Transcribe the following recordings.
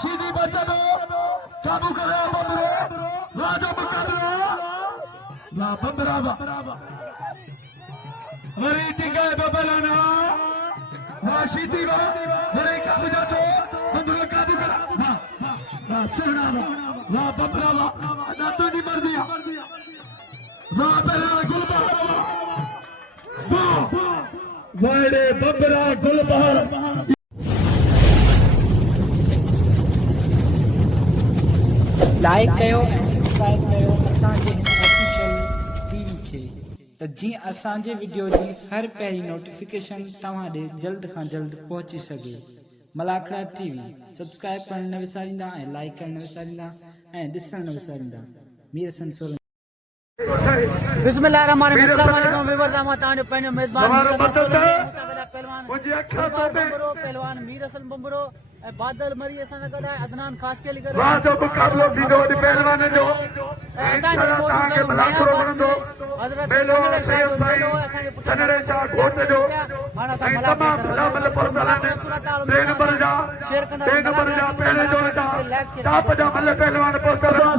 सीधी बचाओ काबू करो बबरो राजा मुकाबला ला बबरावा मरी टिका बबलाना वाशीदी वा मरे काबू जातो बबरो काबू करा वा सुना वा बबरावा ना तो नहीं मर दिया वा बबरा गुलबहार वा वाड़े बबरा गुलबहार लाइक कयो सब्सक्राइब कयो असांजे ऑफिशियल टीवी खे त जीअं असांजे वीडियो जी हर पहिरीं नोटिफिकेशन तव्हां ॾे जल्द खां जल्द पहुची सघे। मलाखड़ा टीवी सब्सक्राइब करण न विसारींदा ऐं लाइक करण न विसारींदा ऐं ॾिसण न विसारींदा। मीर हसन सोलंकी। बिस्मिल्लाहिर्रहमानिर्रहीम। अस्सलाम वालेकुम व्यूअर्स। हम ताने पेने मेजबान पहलवान मीर हसन बंबरो ए बादल मरी असन गदा अदनान खास के लिए वाह जो मुकाबलो थींदो पहलवान जो ऐसा के मलाखड़ो वणंदो मेलो सनड़े शाह घोट जो तमाम भलामल पहुचालन 3 नंबर जा पहले जो टॉप जा मल पहलवान पहुचालन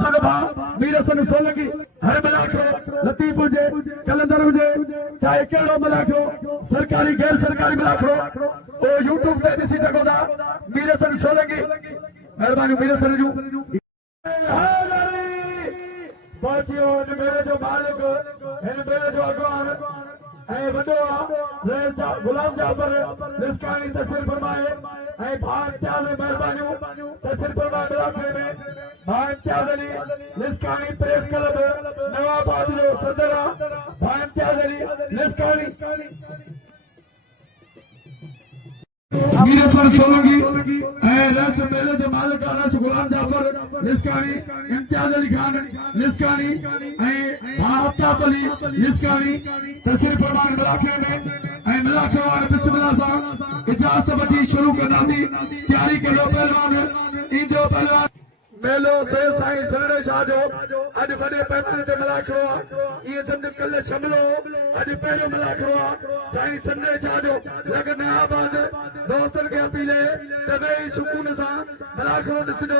मीर हसन सोलंकी हर मलाखड़ो लतीफ हुजे कलंदर हुजे चाहे कहिड़ो मलाखड़ो सरकारी गैर सरकारी मलाखड़ो ओ यूट्यूब ते ॾिसी सघो था मीर हसन सोलंकी। महिरबानी मीर हसन जूं पहुचियो हिन मेले जो मालिक हिन मेले जो अॻवान ऐं वॾो आहे गुलाम जाफर रिस्कानी तस्वीर फरमाए ऐं भाउ इम्तियाज़ महिरबानियूं तस्वीर फरमाए इलाइक़े में भाउ इम्तियाज़ अली रिस्कानी प्रेस क्लब नवाबाद जो सदर आहे भाउ इम्तियाज़ अली रिस्कानी मीर हसन सोलंकी ऐं रस मेले जे मालिक रस गुलाम जाफर लिस्कानी इम्तियाज़ अली खान लिस्कानी ऐं भाउ आफ्ताब अली लिस्कानी तस्वीर फरमाइण मलाखड़े में ऐं मलाखड़ो हाणे बिस्मिल्लाह सां इजाज़त वठी शुरू कंदासीं। तयारी कयो पहलवान ईंदो पहलवान मेलो से साईं सनड़े शाह जो अॼु वॾे पैमाने ते मलाखड़ो आहे इहे सम्झ कल्ह शमलो अॼु पहिरियों मलाखड़ो आहे साईं सनड़े शाह जो लॻ नयाबाद दोस्तनि खे अपील त वेही सुकून सां मलाखड़ो ॾिसजो।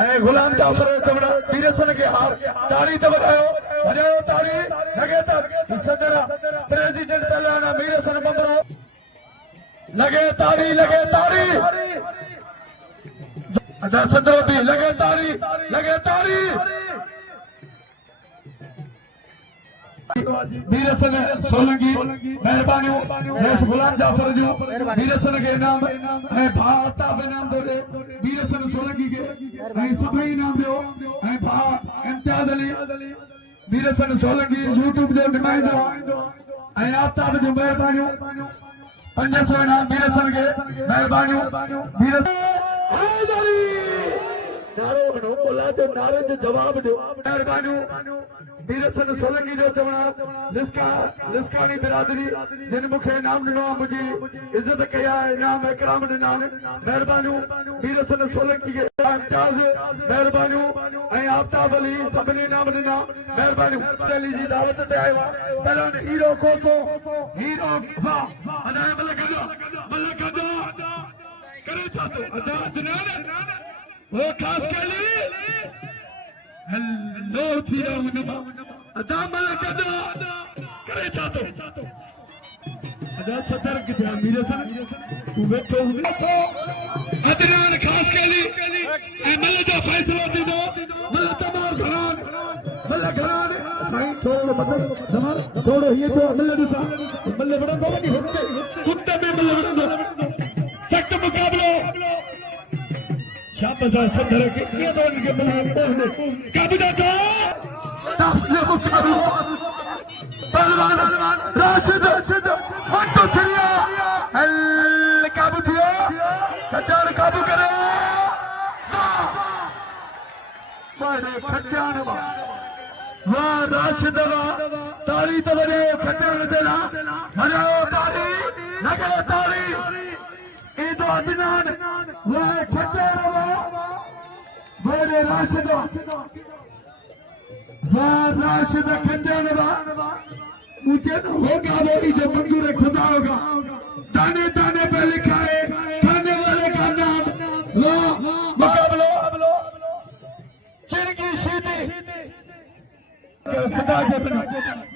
ऐं गुलाम जाफर चवण मीर हसन खे हार ताड़ी त वॼायो वॼायो ताड़ी लॻे त सदर प्रेसिडेंट पहलवान मीर हसन बंबरो लगे तारी अदा सदरो भी लगे तारी मीर हसन सोलंकी महिरबानियूं रस गुलाम जाफर जो मीर हसन के इनाम ऐं भाउ आफ्ताब इनाम दो दे मीर हसन सोलंकी के ऐं सभई इनाम दियो ऐं भाउ इम्तियाज़ अली मीर हसन सोलंकी यूट्यूब जो नुमाइंदो ऐं आफ्ताब जो महिरबानियूं 500 इनाम मीर हसन के महिरबानियूं मीर नारो हणो बोला जो नारे जो जवाब दो महिरबानियूं मीर हसन सोलंकी जो चवणा लिस्कानी बिरादरी जिन मूंखे इनाम ॾिनो आहे मुंहिंजी इज़त कई आहे इनाम इकराम ॾिना आहिनि महिरबानियूं मीर हसन सोलंकी खे इम्तियाज़ महिरबानियूं ऐं आफ्ताब अली सभिनी इनाम ॾिना महिरबानियूं अली जी दावत ते आयो आहे पहलवान हीरो खोसो हीरो वाह अदाए मल गॾो करे छा थो अदा अदनान वो खास कली हलो थी रहो हुनमां अदा मल गॾो करे छा थो अदा सदर किथे आहे मीर हसन तूं वेठो अदनान खास कली ऐं मल जो फ़ैसिलो थींदो मल तमामु घणान साईं थोरो मतिलबु जमाल थोरो हीअं थियो मल ॾिसां मल वणंदो वॾी कुते में मल वणंदो सख़्तु मुक़ाबिलो शाबाश सदर खे कीअं थो वञे मल काबू था पहलवान राशिद 1 2 3 हल काबू थियो खटाण काबू करे बड़े खटाण वाह राशिद वाह ताड़ी तो बड़े खटाण देना वजाओ ताड़ी लगे ताड़ी ईदो अदनान वाह खटाण वाह बड़े राशिद वाह राशिद खटाण वाह मुझे होगा वो जो मंजूर खुदा होगा दाने दाने पे लिखा ख़ुदा जो